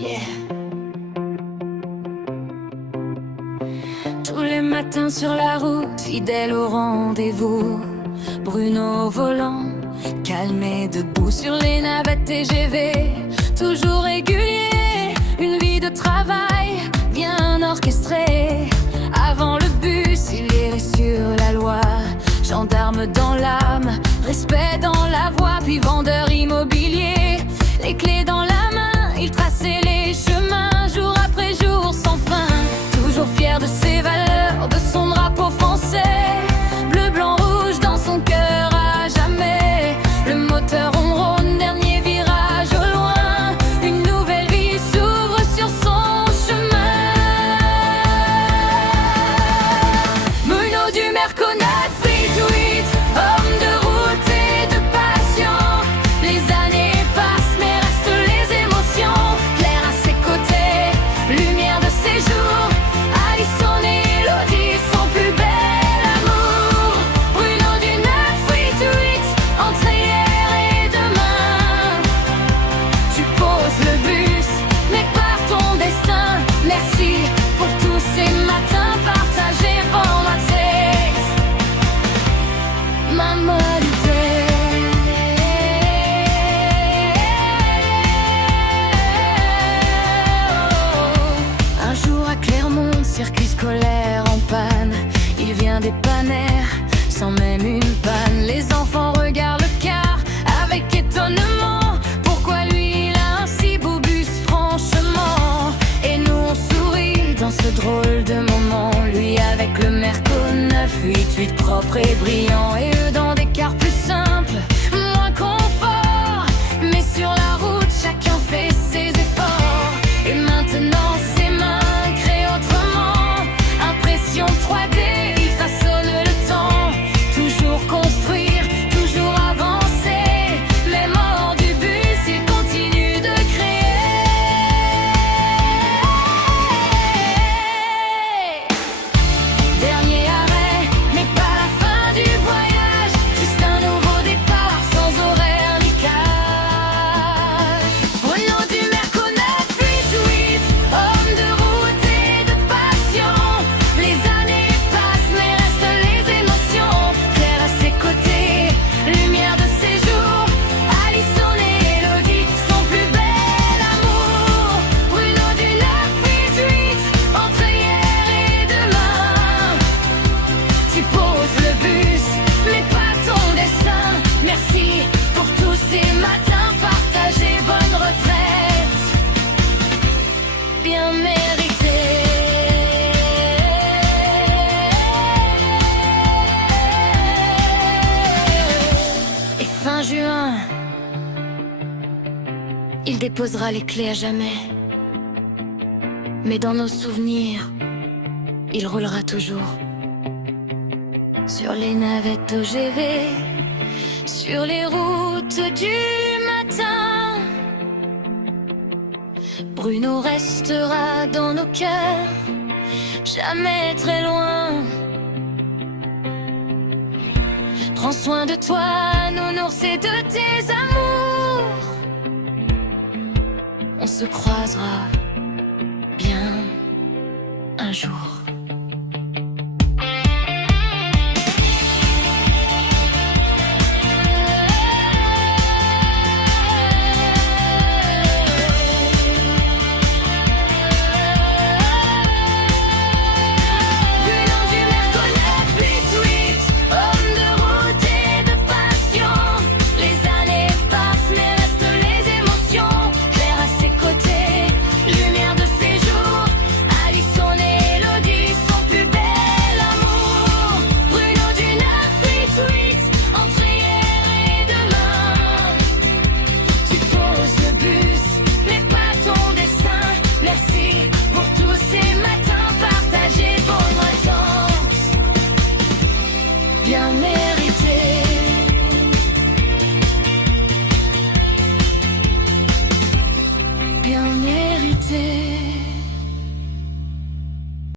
Yeah. Tous les matins sur la route, fidèle au rendez-vous. Bruno au volant, calme et debout sur les navettes TGV. Toujours régulier, une vie de travail bien orchestrée. Avant le bus, il irait sur la loi. Gendarme dans l'âme, respect dans la voix. Puis vendeur immobilier, les clés dans la main, il traçait les chemins jour après jour sans fin. Toujours fier de ses valeurs, de son drapeau français. Bleu, blanc, rouge dans son cœur à jamais. Le moteur ronronne, dernier virage au loin. Une nouvelle vie s'ouvre sur son chemin. Bruno du Merco 988, homme de route et de passion. Les années passent mais restent les émotions. Claire à ses côtés, lumière de ses jours. Alison et Elodie, son plus bel amour. Bruno du 988, entre hier et demain. Tu poses le bus, mais par ton destin. Merci pour tous ces matins partagés pour ma tête. Ma modalité. Un jour à Clermont, circuit scolaire en panne. Il vient dépanner sans même une panne. Les enfants regardent le car avec étonnement. Pourquoi lui il a un si beau bus franchement? Et nous on sourit dans ce drôle de moment. Lui avec le Merco 988 propre et brillant. Et eux dans des cars plus simples, moins confort. Mais sur la route chacun fait ses efforts. Et maintenant ses mains créent autrement. Impression 3D, il façonne le temps. Toujours construire, toujours avancer. Même hors du bus, il continue de créer. Dernier arrêt, mais pas la fin du voyage. Juste un nouveau départ, sans horaire ni cage. Bruno du Merco 988, homme de route et de passion. Les années passent mais restent les émotions. Claire à ses côtés, lumière de ses jours. Alison et Elodie, son plus bel amour. Bruno du 988, entre hier et demain. Tu poses le bus, mais pas ton destin. Merci pour tous ces matins partagés. Bonne retraite, bien méritée. Et fin juin, il déposera les clés à jamais. Mais dans nos souvenirs, il roulera toujours. Sur les navettes TGV, sur les routes du matin. Bruno restera dans nos cœurs, jamais très loin. Prends soin de toi, nounours, et de tes amours. On se croisera bien un jour. Bruno du Merco 988, homme de route et de passion. Les années passent mais restent les émotions. Claire à ses côtés, lumière de ses jours. Alison et Elodie, son plus bel amour. Bruno du 988, entre hier et demain. Tu poses le bus, mais pas ton destin. Merci pour tous ces matins partagés. Bonne vacances, bien mérités.